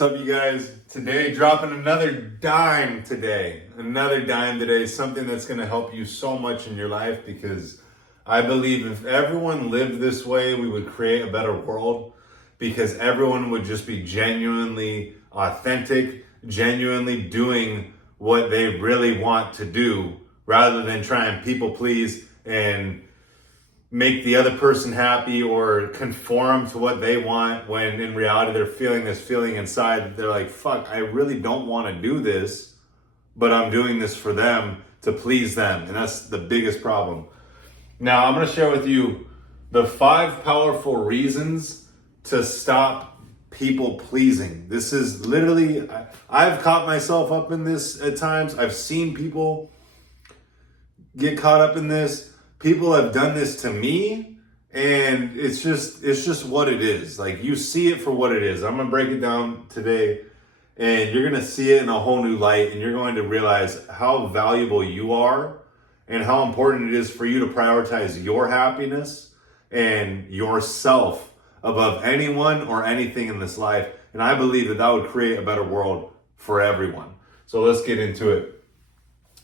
What's up, you guys? Today, dropping another dime today. Something that's going to help you so much in your life, because I believe if everyone lived this way, we would create a better world, because everyone would just be genuinely authentic, genuinely doing what they really want to do, rather than try and people please and make the other person happy or conform to what they want, when in reality they're feeling this feeling inside. They're like, fuck, I really don't want to do this, but I'm doing this for them to please them. And that's the biggest problem. Now, I'm going to share with you the 5 powerful reasons to stop people pleasing. This is literally, I've caught myself up in this at times. I've seen people get caught up in this. People have done this to me, and it's just what it is. Like, you see it for what it is. I'm gonna break it down today, and you're gonna see it in a whole new light, and you're going to realize how valuable you are and how important it is for you to prioritize your happiness and yourself above anyone or anything in this life. And I believe that would create a better world for everyone. So let's get into it.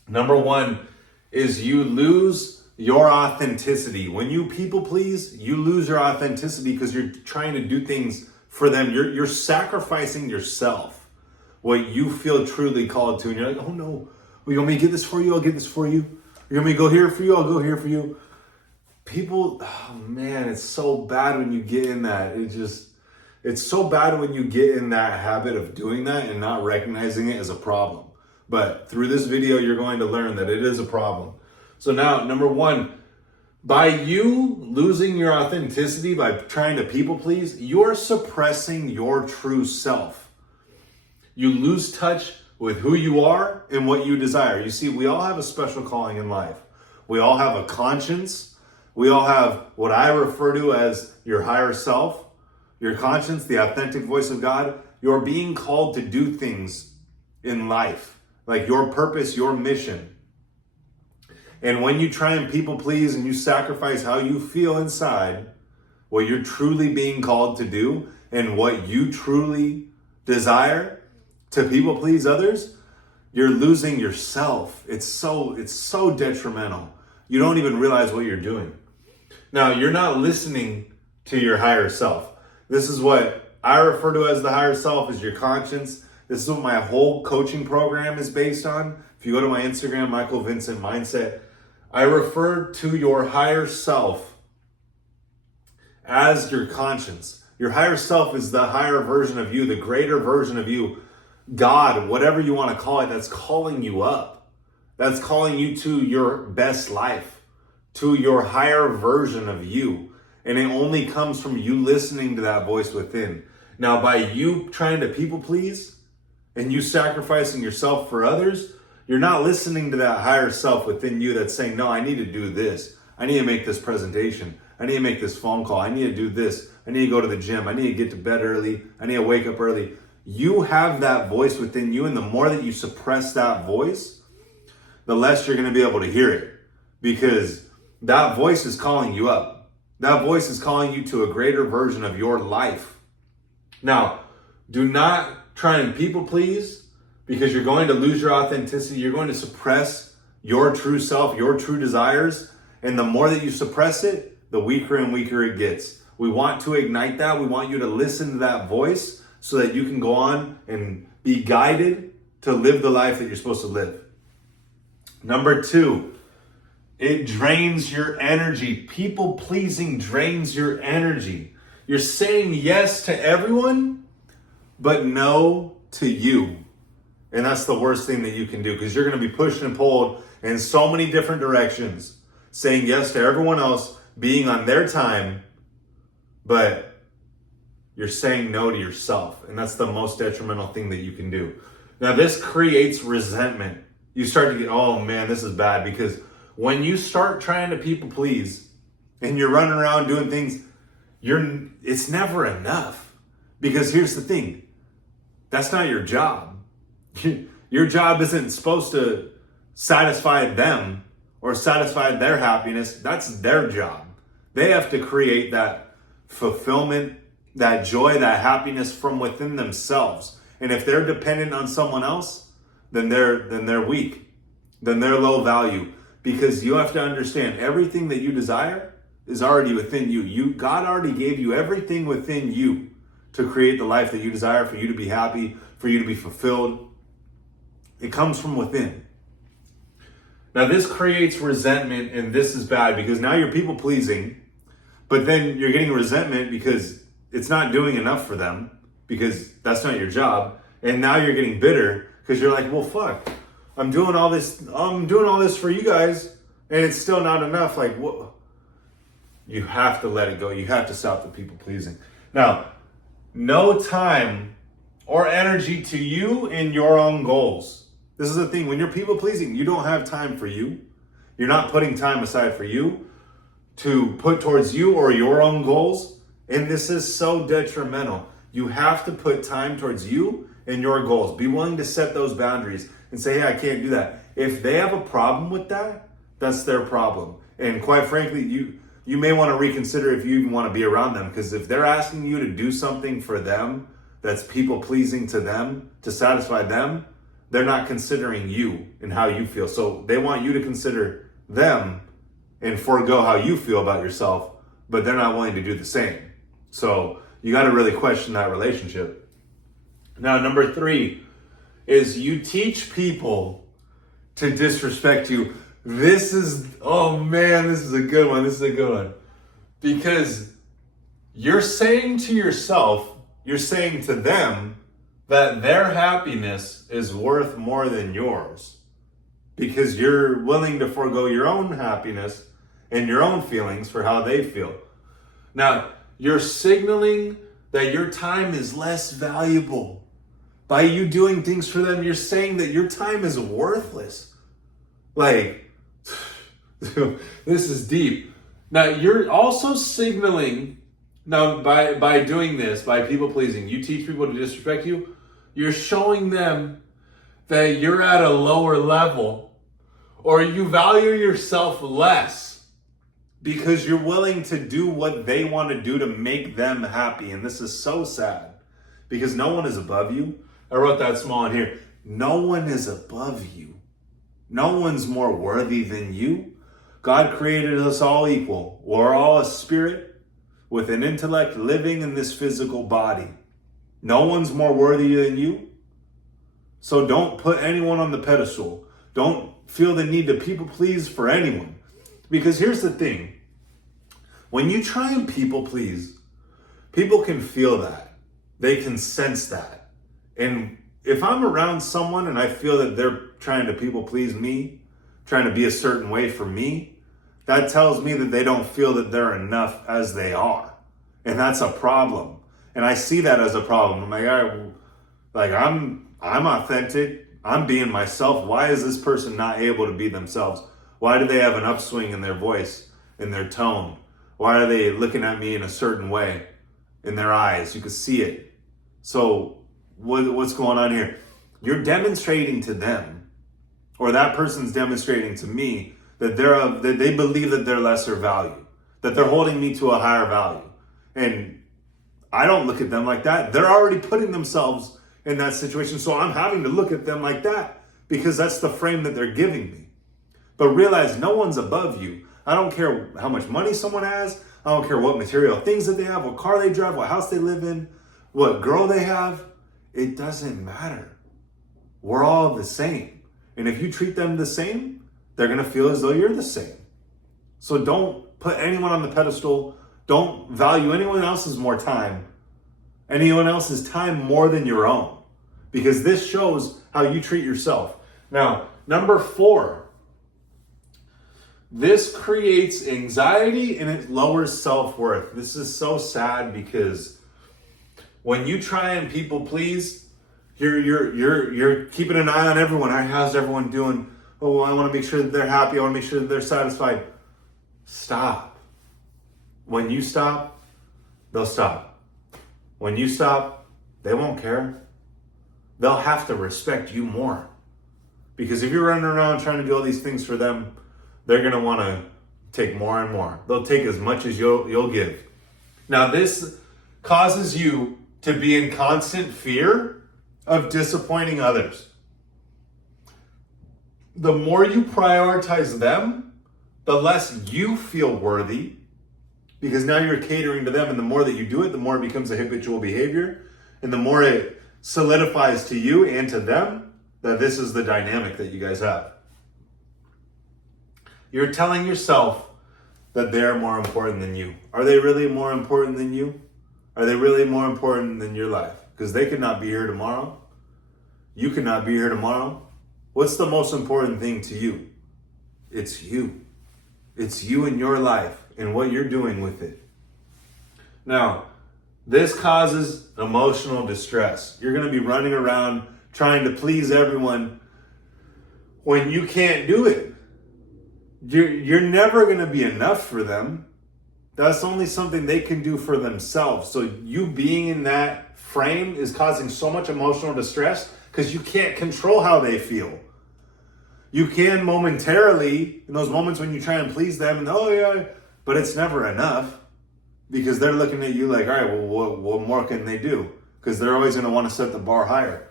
Number 1 is you lose your authenticity. When you people please, you lose your authenticity because you're trying to do things for them. You're sacrificing yourself, what you feel truly called to. And you're like, oh no, you want me to get this for you? I'll get this for you. You want me to go here for you? I'll go here for you. People, oh man, it's so bad when you get in that. It's so bad when you get in that habit of doing that and not recognizing it as a problem. But through this video, you're going to learn that it is a problem. So now, number 1, by you losing your authenticity, by trying to people please, you're suppressing your true self. You lose touch with who you are and what you desire. You see, we all have a special calling in life. We all have a conscience. We all have what I refer to as your higher self, your conscience, the authentic voice of God. You're being called to do things in life, like your purpose, your mission. And when you try and people please and you sacrifice how you feel inside, what you're truly being called to do and what you truly desire to people please others, you're losing yourself. It's so detrimental. You don't even realize what you're doing. Now, you're not listening to your higher self. This is what I refer to as the higher self, is your conscience. This is what my whole coaching program is based on. If you go to my Instagram, MichaelVincentMindset, I refer to your higher self as your conscience. Your higher self is the higher version of you, the greater version of you. God, whatever you want to call it, that's calling you up. That's calling you to your best life, to your higher version of you. And it only comes from you listening to that voice within. Now, by you trying to people please and you sacrificing yourself for others, you're not listening to that higher self within you that's saying, no, I need to do this. I need to make this presentation. I need to make this phone call. I need to do this. I need to go to the gym. I need to get to bed early. I need to wake up early. You have that voice within you, and the more that you suppress that voice, the less you're going to be able to hear it, because that voice is calling you up. That voice is calling you to a greater version of your life. Now, do not try and people please, because you're going to lose your authenticity. You're going to suppress your true self, your true desires. And the more that you suppress it, the weaker and weaker it gets. We want to ignite that. We want you to listen to that voice so that you can go on and be guided to live the life that you're supposed to live. Number 2, it drains your energy. People pleasing drains your energy. You're saying yes to everyone, but no to you. And that's the worst thing that you can do, because you're going to be pushed and pulled in so many different directions, saying yes to everyone else, being on their time, but you're saying no to yourself. And that's the most detrimental thing that you can do. Now, this creates resentment. You start to get, oh man, this is bad, because when you start trying to people please and you're running around doing things, it's never enough. Because here's the thing, that's not your job. Your job isn't supposed to satisfy them or satisfy their happiness. That's their job. They have to create that fulfillment, that joy, that happiness from within themselves. And if they're dependent on someone else, then they're weak. Then they're low value. Because you have to understand, everything that you desire is already within you. God already gave you everything within you to create the life that you desire, for you to be happy, for you to be fulfilled. It comes from within. Now this creates resentment, and this is bad because now you're people pleasing, but then you're getting resentment because it's not doing enough for them, because that's not your job. And now you're getting bitter because you're like, well, fuck, I'm doing all this for you guys, and it's still not enough. Like, what? You have to let it go. You have to stop the people pleasing. Now, no time or energy to you and your own goals. This is the thing. When you're people pleasing, you don't have time for you. You're not putting time aside for you to put towards you or your own goals. And this is so detrimental. You have to put time towards you and your goals. Be willing to set those boundaries and say, hey, I can't do that. If they have a problem with that, that's their problem. And quite frankly, you may want to reconsider if you even want to be around them, because if they're asking you to do something for them that's people pleasing to them, to satisfy them, they're not considering you and how you feel. So they want you to consider them and forego how you feel about yourself, but they're not willing to do the same. So you got to really question that relationship. Now, number 3 is you teach people to disrespect you. This is a good one. Because you're saying to yourself, you're saying to them that their happiness is worth more than yours. Because you're willing to forego your own happiness and your own feelings for how they feel. Now, you're signaling that your time is less valuable. By you doing things for them, you're saying that your time is worthless. Like, this is deep. Now, you're also signaling, now by doing this, by people pleasing, you teach people to disrespect you, you're showing them that you're at a lower level, or you value yourself less because you're willing to do what they want to do to make them happy. And this is so sad because no one is above you. I wrote that small in here. No one is above you. No one's more worthy than you. God created us all equal. We're all a spirit with an intellect living in this physical body. No one's more worthy than you. So don't put anyone on the pedestal. Don't feel the need to people please for anyone. Because here's the thing. When you try and people please, people can feel that. They can sense that. And if I'm around someone and I feel that they're trying to people please me, trying to be a certain way for me, that tells me that they don't feel that they're enough as they are. And that's a problem. And I see that as a problem. I'm like, I'm authentic. I'm being myself. Why is this person not able to be themselves? Why do they have an upswing in their voice, in their tone? Why are they looking at me in a certain way? In their eyes, you can see it. So what's going on here? You're demonstrating to them, or that person's demonstrating to me, that they believe that they're lesser value, that they're holding me to a higher value. And I don't look at them like that. They're already putting themselves in that situation. So I'm having to look at them like that because that's the frame that they're giving me. But realize no one's above you. I don't care how much money someone has. I don't care what material things that they have, what car they drive, what house they live in, what girl they have. It doesn't matter. We're all the same. And if you treat them the same, they're going to feel as though you're the same. So don't put anyone on the pedestal. Don't value anyone else's anyone else's time more than your own, because this shows how you treat yourself. Now, number 4, this creates anxiety and it lowers self-worth. This is so sad because when you try and people please, you're keeping an eye on everyone. How's everyone doing? Oh, I want to make sure that they're happy. I want to make sure that they're satisfied. Stop. When you stop, they'll stop. When you stop, they won't care. They'll have to respect you more. Because if you're running around trying to do all these things for them, they're going to want to take more and more. They'll take as much as you'll give. Now, this causes you to be in constant fear of disappointing others. The more you prioritize them, the less you feel worthy, because now you're catering to them, and the more that you do it, the more it becomes a habitual behavior, and the more it solidifies to you and to them that this is the dynamic that you guys have. You're telling yourself that they're more important than you. Are they really more important than you? Are they really more important than your life? Because they could not be here tomorrow. You could not be here tomorrow. What's the most important thing to you? It's you. It's you and your life and what you're doing with it. Now, this causes emotional distress. You're going to be running around trying to please everyone when you can't do it. You're never going to be enough for them. That's only something they can do for themselves. So you being in that frame is causing so much emotional distress because you can't control how they feel. You can momentarily, in those moments when you try and please them, and oh yeah, but it's never enough because they're looking at you like, all right, well, what more can they do? Because they're always going to want to set the bar higher.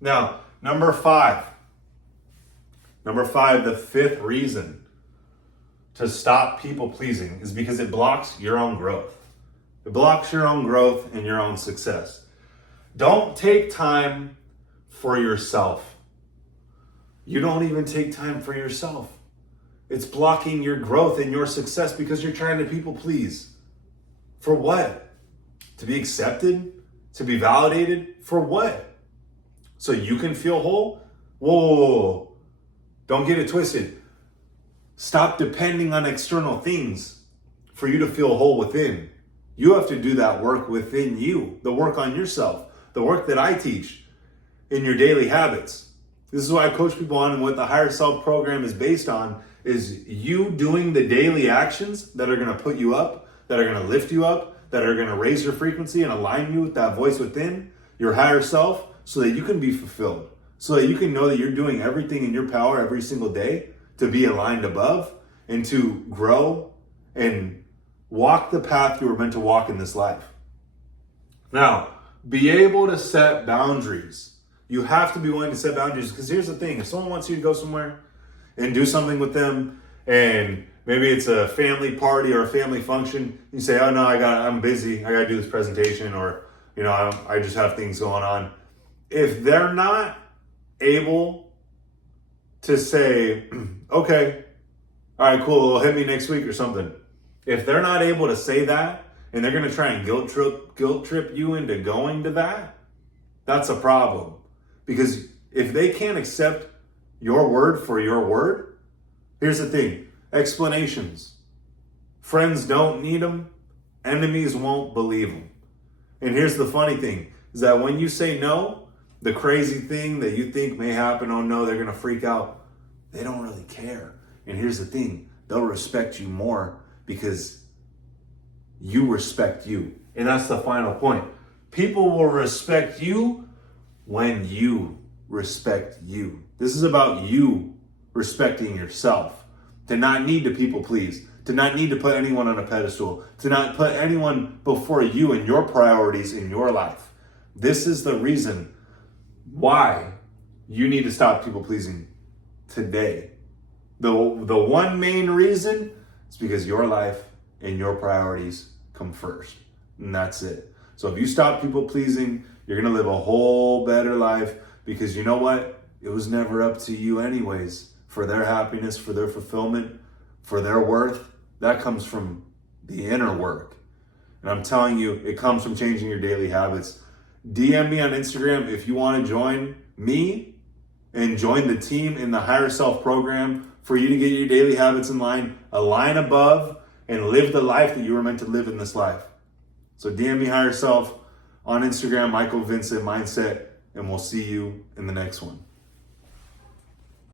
Now, number five, the fifth reason to stop people pleasing is because it blocks your own growth. It blocks your own growth and your own success. Don't take time for yourself. You don't even take time for yourself. It's blocking your growth and your success because you're trying to people please. For what? To be accepted? To be validated? For what? So you can feel whole? Whoa. Don't get it twisted. Stop depending on external things for you to feel whole within. You have to do that work within you, the work on yourself, the work that I teach in your daily habits. This is what I coach people on, and what the Higher Self program is based on is you doing the daily actions that are going to put you up, that are going to lift you up, that are going to raise your frequency and align you with that voice within, your higher self, so that you can be fulfilled, so that you can know that you're doing everything in your power every single day to be aligned above and to grow and walk the path you were meant to walk in this life. Now, be able to set boundaries. You have to be willing to set boundaries, because here's the thing. If someone wants you to go somewhere and do something with them, and maybe it's a family party or a family function, you say, oh no, I'm busy. I got to do this presentation, or, I just have things going on. If they're not able to say, okay, all right, cool, well, hit me next week or something. If they're not able to say that, and they're going to try and guilt trip you into going to that, that's a problem. Because if they can't accept your word for your word, here's the thing. Explanations. Friends don't need them. Enemies won't believe them. And here's the funny thing, is that when you say no, the crazy thing that you think may happen, oh no, they're going to freak out. They don't really care. And here's the thing. They'll respect you more because you respect you. And that's the final point. People will respect you when you respect you. This is about you respecting yourself. To not need to people please. To not need to put anyone on a pedestal. To not put anyone before you and your priorities in your life. This is the reason why you need to stop people pleasing today. The one main reason is because your life and your priorities come first. And that's it. So if you stop people pleasing, you're going to live a whole better life, because you know what? It was never up to you anyways. For their happiness, for their fulfillment, for their worth, that comes from the inner work. And I'm telling you, it comes from changing your daily habits. DM me on Instagram if you want to join me and join the team in the Higher Self program for you to get your daily habits in line, align above, and live the life that you were meant to live in this life. So DM me Higher Self on Instagram, MichaelVincentMindset, and we'll see you in the next one.